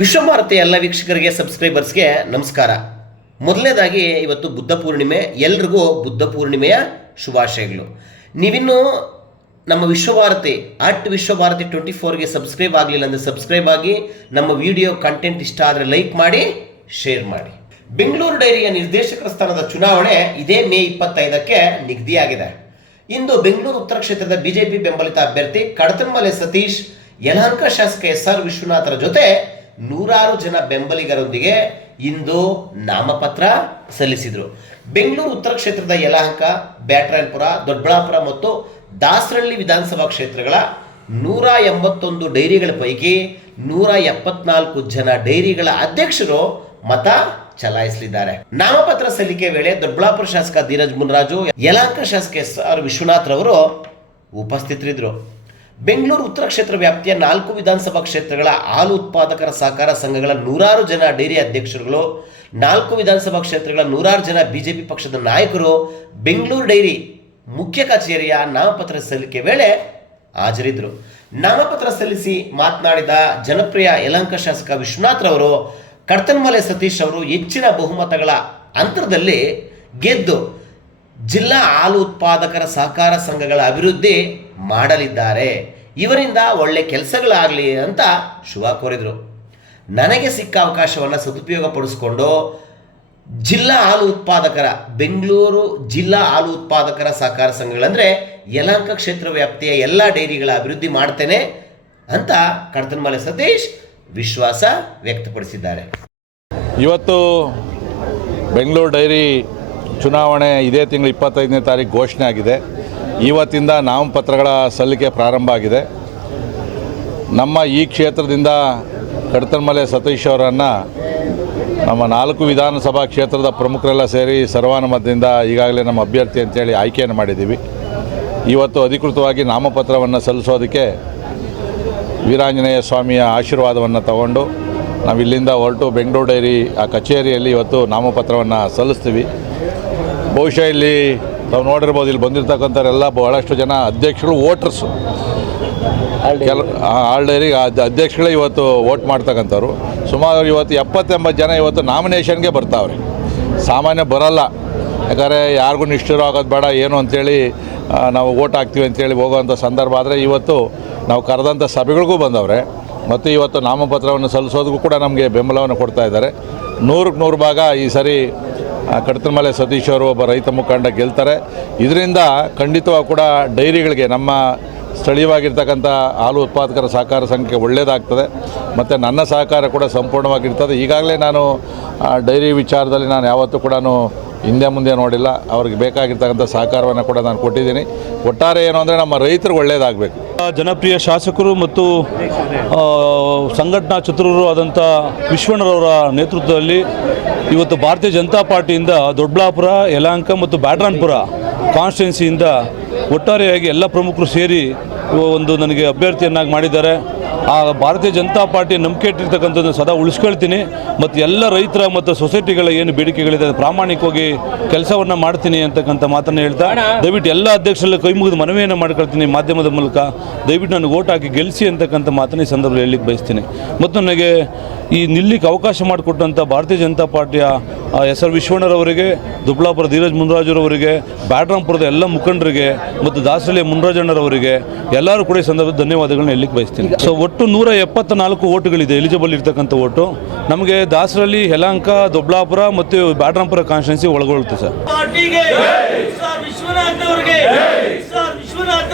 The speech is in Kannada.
ವಿಶ್ವಭಾರತಿ ಎಲ್ಲ ವೀಕ್ಷಕರಿಗೆ ಸಬ್ಸ್ಕ್ರೈಬರ್ಸ್ಗೆ ನಮಸ್ಕಾರ. ಮೊದಲನೇದಾಗಿ ಇವತ್ತು ಬುದ್ಧ ಪೂರ್ಣಿಮೆ, ಎಲ್ರಿಗೂ ಬುದ್ಧ ಪೂರ್ಣಿಮೆಯ ಶುಭಾಶಯಗಳು. ನೀವಿನ್ನೂ ನಮ್ಮ ವಿಶ್ವಭಾರತಿ, ಅಟ್ ವಿಶ್ವಭಾರತಿ ಟ್ವೆಂಟಿ ಫೋರ್ಗೆ ಸಬ್ಸ್ಕ್ರೈಬ್ ಆಗಲಿಲ್ಲ ಅಂದರೆ ಸಬ್ಸ್ಕ್ರೈಬ್ ಆಗಿ, ನಮ್ಮ ವಿಡಿಯೋ ಕಂಟೆಂಟ್ ಇಷ್ಟ ಆದರೆ ಲೈಕ್ ಮಾಡಿ ಶೇರ್ ಮಾಡಿ. ಬೆಂಗಳೂರು ಡೈರಿಯ ನಿರ್ದೇಶಕರ ಸ್ಥಾನದ ಚುನಾವಣೆ ಇದೇ ಮೇ ಇಪ್ಪತ್ತೈದಕ್ಕೆ ನಿಗದಿಯಾಗಿದೆ. ಇಂದು ಬೆಂಗಳೂರು ಉತ್ತರ ಕ್ಷೇತ್ರದ ಬಿಜೆಪಿ ಬೆಂಬಲಿತ ಅಭ್ಯರ್ಥಿ ಕಡತನ್ಮಲೆ ಸತೀಶ್, ಯಲಹಂಕ ಶಾಸಕ ಎಸ್ ಆರ್ ವಿಶ್ವನಾಥರ ಜೊತೆ ನೂರಾರು ಜನ ಬೆಂಬಲಿಗರೊಂದಿಗೆ ಇಂದು ನಾಮಪತ್ರ ಸಲ್ಲಿಸಿದರು. ಬೆಂಗಳೂರು ಉತ್ತರ ಕ್ಷೇತ್ರದ ಯಲಹಂಕ, ಬ್ಯಾಟ್ರಾಯನ್ಪುರ ದೊಡ್ಡಬಳ್ಳಾಪುರ ಮತ್ತು ದಾಸರಳ್ಳಿ ವಿಧಾನಸಭಾ ಕ್ಷೇತ್ರಗಳ ನೂರ ಎಂಬತ್ತೊಂದು ಡೈರಿಗಳ ಪೈಕಿ ನೂರ ಎಪ್ಪತ್ನಾಲ್ಕು ಜನ ಡೈರಿಗಳ ಅಧ್ಯಕ್ಷರು ಮತ ಚಲಾಯಿಸಲಿದ್ದಾರೆ. ನಾಮಪತ್ರ ಸಲ್ಲಿಕೆ ವೇಳೆ ದೊಡ್ಡಬಳ್ಳಾಪುರ ಶಾಸಕ ಧೀರಜ್ ಮುನ್ರಾಜು, ಯಲಹಂಕ ಶಾಸಕ ಎಸ್ ಆರ್ ವಿಶ್ವನಾಥ್ ರವರು ಉಪಸ್ಥಿತರಿದ್ದರು. ಬೆಂಗಳೂರು ಉತ್ತರ ಕ್ಷೇತ್ರ ವ್ಯಾಪ್ತಿಯ ನಾಲ್ಕು ವಿಧಾನಸಭಾ ಕ್ಷೇತ್ರಗಳ ಹಾಲು ಉತ್ಪಾದಕರ ಸಹಕಾರ ಸಂಘಗಳ ನೂರಾರು ಜನ ಡೈರಿ ಅಧ್ಯಕ್ಷರುಗಳು, ನಾಲ್ಕು ವಿಧಾನಸಭಾ ಕ್ಷೇತ್ರಗಳ ನೂರಾರು ಜನ ಬಿಜೆಪಿ ಪಕ್ಷದ ನಾಯಕರು, ಬೆಂಗಳೂರು ಡೈರಿ ಮುಖ್ಯ ಕಚೇರಿಯ ನಾಮಪತ್ರ ಸಲ್ಲಿಕೆ ವೇಳೆ ಹಾಜರಿದ್ದರು. ನಾಮಪತ್ರ ಸಲ್ಲಿಸಿ ಮಾತನಾಡಿದ ಜನಪ್ರಿಯ ಯಲಹಂಕ ಶಾಸಕ ವಿಶ್ವನಾಥ್ರವರು ಕಡ್ತನ್ಮಲೆ ಸತೀಶ್ ಅವರು ಹೆಚ್ಚಿನ ಬಹುಮತಗಳ ಅಂತರದಲ್ಲಿ ಗೆದ್ದು ಜಿಲ್ಲಾ ಹಾಲು ಉತ್ಪಾದಕರ ಸಹಕಾರ ಸಂಘಗಳ ಅಭಿವೃದ್ಧಿ ಮಾಡಲಿದ್ದಾರೆ. ಇವರಿಂದ ಒಳ್ಳೆ ಕೆಲಸಗಳಾಗಲಿ ಅಂತ ಶುಭ ಕೋರಿದರು. ನನಗೆ ಸಿಕ್ಕ ಅವಕಾಶವನ್ನು ಸದುಪಯೋಗ ಪಡಿಸ್ಕೊಂಡು ಜಿಲ್ಲಾ ಹಾಲು ಉತ್ಪಾದಕರ, ಬೆಂಗಳೂರು ಜಿಲ್ಲಾ ಹಾಲು ಉತ್ಪಾದಕರ ಸಹಕಾರ ಸಂಘಗಳಂದರೆ ಯಲಹಂಕ ಕ್ಷೇತ್ರ ವ್ಯಾಪ್ತಿಯ ಎಲ್ಲ ಡೈರಿಗಳ ಅಭಿವೃದ್ಧಿ ಮಾಡ್ತೇನೆ ಅಂತ ಕಡತನ್ಮಲೆ ಸತೀಶ್ ವಿಶ್ವಾಸ ವ್ಯಕ್ತಪಡಿಸಿದ್ದಾರೆ. ಇವತ್ತು ಬೆಂಗಳೂರು ಡೈರಿ ಚುನಾವಣೆ ಇದೇ ತಿಂಗಳು ಇಪ್ಪತ್ತೈದನೇ ತಾರೀಕು ಘೋಷಣೆ ಆಗಿದೆ. ಇವತ್ತಿಂದ ನಾಮಪತ್ರಗಳ ಸಲ್ಲಿಕೆ ಪ್ರಾರಂಭ ಆಗಿದೆ. ನಮ್ಮ ಈ ಕ್ಷೇತ್ರದಿಂದ ಕಡತನ್ಮಲೆ ಸತೀಶ್ ಅವರನ್ನು ನಮ್ಮ ನಾಲ್ಕು ವಿಧಾನಸಭಾ ಕ್ಷೇತ್ರದ ಪ್ರಮುಖರೆಲ್ಲ ಸೇರಿ ಸರ್ವಾನುಮತದಿಂದ ಈಗಾಗಲೇ ನಮ್ಮ ಅಭ್ಯರ್ಥಿ ಅಂತೇಳಿ ಆಯ್ಕೆಯನ್ನು ಮಾಡಿದ್ದೀವಿ. ಇವತ್ತು ಅಧಿಕೃತವಾಗಿ ನಾಮಪತ್ರವನ್ನು ಸಲ್ಲಿಸೋದಕ್ಕೆ ವೀರಾಂಜನೇಯ ಸ್ವಾಮಿಯ ಆಶೀರ್ವಾದವನ್ನು ತಗೊಂಡು ನಾವು ಇಲ್ಲಿಂದ ಹೊರಟು ಬೆಂಗಳೂರು ಡೈರಿ ಆ ಕಚೇರಿಯಲ್ಲಿ ಇವತ್ತು ನಾಮಪತ್ರವನ್ನು ಸಲ್ಲಿಸ್ತೀವಿ. ಬಹುಶಃ ಇಲ್ಲಿ ತಾವು ನೋಡಿರ್ಬೋದು ಇಲ್ಲಿ ಬಂದಿರತಕ್ಕಂಥವರೆಲ್ಲ ಬಹಳಷ್ಟು ಜನ ಅಧ್ಯಕ್ಷರು ವೋಟರ್ಸು. ಕೆಲ ಆಲ್ ಅಧ್ಯಕ್ಷಗಳೇ ಇವತ್ತು ವೋಟ್ ಮಾಡ್ತಕ್ಕಂಥವ್ರು. ಸುಮಾರು ಇವತ್ತು ಎಪ್ಪತ್ತೆಂಬತ್ತು ಜನ ಇವತ್ತು ನಾಮಿನೇಷನ್ಗೆ ಬರ್ತಾವ್ರಿ. ಸಾಮಾನ್ಯ ಬರಲ್ಲ. ಯಾಕಂದರೆ ಯಾರಿಗೂ ನಿಷ್ಠರು ಆಗೋದು ಬೇಡ ಏನು ಅಂತೇಳಿ ನಾವು ಓಟ್ ಹಾಕ್ತೀವಿ ಅಂತೇಳಿ ಹೋಗೋವಂಥ ಸಂದರ್ಭ ಆದರೆ ಇವತ್ತು ನಾವು ಕರೆದಂಥ ಸಭೆಗಳಿಗೂ ಬಂದವ್ರೆ. ಮತ್ತು ಇವತ್ತು ನಾಮಪತ್ರವನ್ನು ಸಲ್ಲಿಸೋದಕ್ಕೂ ಕೂಡ ನಮಗೆ ಬೆಂಬಲವನ್ನು ಕೊಡ್ತಾ ಇದ್ದಾರೆ. ನೂರಕ್ಕೆ ನೂರು ಭಾಗ ಈ ಸರಿ ಆ, ಕಡತನಮಲೆ ಸತೀಶ್ ಅವರು ಒಬ್ಬ ರೈತ ಮುಖಂಡ ಗೆಲ್ತಾರೆ. ಇದರಿಂದ ಖಂಡಿತವಾಗಿ ಕೂಡ ಡೈರಿಗಳಿಗೆ ನಮ್ಮ ಸ್ಥಳೀಯವಾಗಿರ್ತಕ್ಕಂಥ ಹಾಲು ಉತ್ಪಾದಕರ ಸಹಕಾರ ಸಂಘಕ್ಕೆ ಒಳ್ಳೆಯದಾಗ್ತದೆ ಮತ್ತು ನನ್ನ ಸಹಕಾರ ಕೂಡ ಸಂಪೂರ್ಣವಾಗಿರ್ತದೆ. ಈಗಾಗಲೇ ನಾನು ಡೈರಿ ವಿಚಾರದಲ್ಲಿ ನಾನು ಯಾವತ್ತೂ ಕೂಡ ಹಿಂದೆ ಮುಂದೆ ನೋಡಿಲ್ಲ. ಅವ್ರಿಗೆ ಬೇಕಾಗಿರ್ತಕ್ಕಂಥ ಸಹಕಾರವನ್ನು ಕೂಡ ನಾನು ಕೊಟ್ಟಿದ್ದೀನಿ. ಒಟ್ಟಾರೆ ಏನು ಅಂದರೆ ನಮ್ಮ ರೈತರಿಗೆ ಒಳ್ಳೆಯದಾಗಬೇಕು ಜನಪ್ರಿಯ ಶಾಸಕರು ಮತ್ತು ಸಂಘಟನಾ ಚತುರರು ಆದಂಥ ವಿಶ್ವಣ್ಣರವರ ನೇತೃತ್ವದಲ್ಲಿ ಇವತ್ತು ಭಾರತೀಯ ಜನತಾ ಪಾರ್ಟಿಯಿಂದ ದೊಡ್ಡಬಳ್ಳಾಪುರ, ಯಲಹಂಕ ಮತ್ತು ಬ್ಯಾಟ್ರಾನ್ಪುರ ಕಾನ್ಸ್ಟಿಟ್ಯುನ್ಸಿಯಿಂದ ಒಟ್ಟಾರೆಯಾಗಿ ಎಲ್ಲ ಪ್ರಮುಖರು ಸೇರಿ ಒಂದು ನನಗೆ ಅಭ್ಯರ್ಥಿಯನ್ನಾಗಿ ಮಾಡಿದ್ದಾರೆ. ಆ ಭಾರತೀಯ ಜನತಾ ಪಾರ್ಟಿ ನಂಬಿಕೆ ಇಟ್ಟಿರ್ತಕ್ಕಂಥದ್ದು ಸದಾ ಉಳಿಸ್ಕೊಳ್ತೀನಿ. ಮತ್ತು ಎಲ್ಲ ರೈತರ ಮತ್ತು ಸೊಸೈಟಿಗಳ ಏನು ಬೇಡಿಕೆಗಳಿದೆ ಅದು ಪ್ರಾಮಾಣಿಕವಾಗಿ ಕೆಲಸವನ್ನು ಮಾಡ್ತೀನಿ ಅಂತಕ್ಕಂಥ ಮಾತನ್ನು ಹೇಳ್ತಾ ದಯವಿಟ್ಟು ಎಲ್ಲ ಅಧ್ಯಕ್ಷರಲ್ಲಿ ಕೈ ಮುಗಿದು ಮನವಿಯನ್ನು ಮಾಡ್ಕೊಳ್ತೀನಿ ಮಾಧ್ಯಮದ ಮೂಲಕ. ದಯವಿಟ್ಟು ನನಗೆ ಓಟ್ ಹಾಕಿ ಗೆಲ್ಲಿಸಿ ಅಂತಕ್ಕಂಥ ಮಾತನ್ನು ಈ ಸಂದರ್ಭದಲ್ಲಿ ಹೇಳಲಿಕ್ಕೆ ಬಯಸ್ತೀನಿ. ಮತ್ತು ನನಗೆ ಈ ನಿಲ್ಲಿಕ್ಕೆ ಅವಕಾಶ ಮಾಡಿಕೊಟ್ಟಂಥ ಭಾರತೀಯ ಜನತಾ ಪಾರ್ಟಿಯ ಎಸ್ ಆರ್ ವಿಶ್ವಣ್ಣರವರಿಗೆ ದುಬ್ಲಾಪುರ ಧೀರಜ್ ಮುನ್ರಾಜರವರಿಗೆ ಬ್ಯಾಡ್ರಾಂಪುರದ ಎಲ್ಲ ಮುಖಂಡರಿಗೆ ಮತ್ತು ದಾಸರಳ್ಳಿಯ ಮುನ್ರಾಜಣ್ಣರವರಿಗೆ ಎಲ್ಲರೂ ಕೂಡ ಈ ಸಂದರ್ಭದಲ್ಲಿ ಧನ್ಯವಾದಗಳನ್ನ ಹೇಳಲಿಕ್ಕೆ ಬಯಸ್ತೀನಿ. ಸೊ ಒಟ್ಟು ನೂರ ಎಪ್ಪತ್ತ ನಾಲ್ಕು ಓಟುಗಳಿದೆ ಎಲಿಜಿಬಲ್ ಇರ್ತಕ್ಕಂಥ ಓಟು. ನಮಗೆ ದಾಸರಳ್ಳಿ ಯಲಹಂಕ ದೊಬ್ಲಾಪುರ ಮತ್ತು ಬ್ಯಾಡ್ರಾಂಪುರ ಕಾನ್ಸ್ಟಿಟ್ಯೂನ್ಸಿ ಒಳಗೊಳ್ಳುತ್ತೆ ಸರ್. ಪಾರ್ಟಿಗೆ ಸರ್ ವಿಶ್ವನಾಥ್ ಅವರಿಗೆ ಸರ್ ವಿಶ್ವನಾಥ್